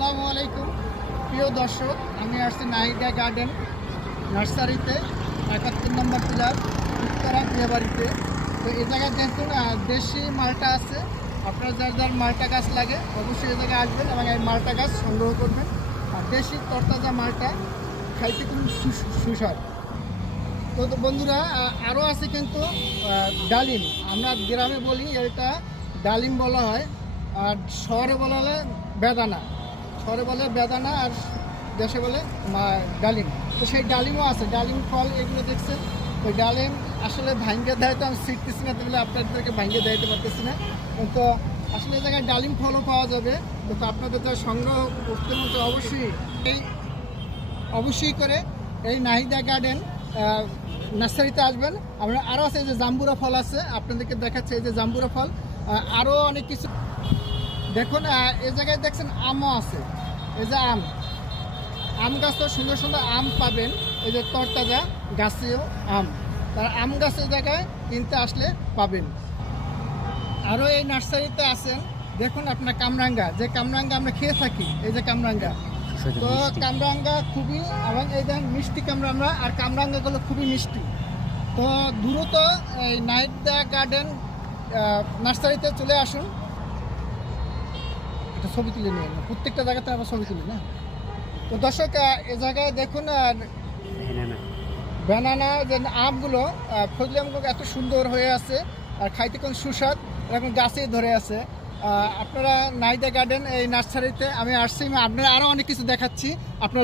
আসসালামু আলাইকুম প্রিয় দর্শক, আমি আসছি নাহিদা গার্ডেন নার্সারিতে 71 নম্বর পিলার উত্তরা বিয়েবাড়িতে। তো এই জায়গায় দেখুন দেশি মালটা আছে। আপনার যার যার মালটা গাছ লাগে অবশ্যই এই জায়গায় আসবেন এবং এই মালটা গাছ সংগ্রহ করবেন। আর দেশি তরতাজা মালটা খাইতে খুব সুস্বাদু। তো বন্ধুরা, আরও আছে কিন্তু ডালিম। আমরা গ্রামে বলি এটা ডালিম বলা হয়, আর শহরে বলা হলে বেদানা। শহরে বলে বেদানা আর দেশে বলে ডালিম। তো সেই ডালিমও আছে, ডালিম ফল এগুলো দেখছেন। ওই ডালিম আসলে ভাঙ্গে দেয় তো আমি শিখতেছি না, তাহলে আপনাদেরকে ভাঙ্গে দেখাতে পারতেছি না। তো আসলে এই জায়গায় ডালিম ফলও পাওয়া যাবে। তো আপনাদের যা সংগ্রহ করতে মতো অবশ্যই করে এই নাহিদা গার্ডেন নার্সারিতে আসবেন। আমরা আরও আছে, যে জাম্বুরা ফল আছে, আপনাদেরকে দেখাচ্ছে এই যে জাম্বুরা ফল। আরও অনেক কিছু দেখুন। এই জায়গায় দেখছেন আমও আছে। এই যে আম গাছ, তো সুন্দর সুন্দর আম পাবেন। এই যে তরতাজা গাছেও আম, তার আম গাছের জায়গায় কিনতে আসলে পাবেন। আরও এই নার্সারিতে আছেন দেখুন আপনার কামরাঙ্গা, যে কামরাঙ্গা আমরা খেয়ে থাকি। এই যে কামরাঙ্গা, তো কামরাঙ্গা খুবই, এবং এই দেখেন মিষ্টি কামরাঙ্গা, আর কামরাঙ্গাগুলো খুবই মিষ্টি। তো দ্রুত এই নাহিদা গার্ডেন নার্সারিতে চলে আসুন। একটা ছবি তুলে নিয়ে, প্রত্যেকটা জায়গাতে আবার ছবি তুলি না। তো দর্শক, এ জায়গায় দেখুন ব্যানানা যে আমগুলো, ফজলি আমগুলো এত সুন্দর হয়ে আছে আর খাইতে কোন সুস্বাদ, এখন গাছেই ধরে আছে। আপনারা নাহিদা গার্ডেন এই নার্সারিতে আমি আসছি, আপনারা আরও অনেক কিছু দেখাচ্ছি আপনার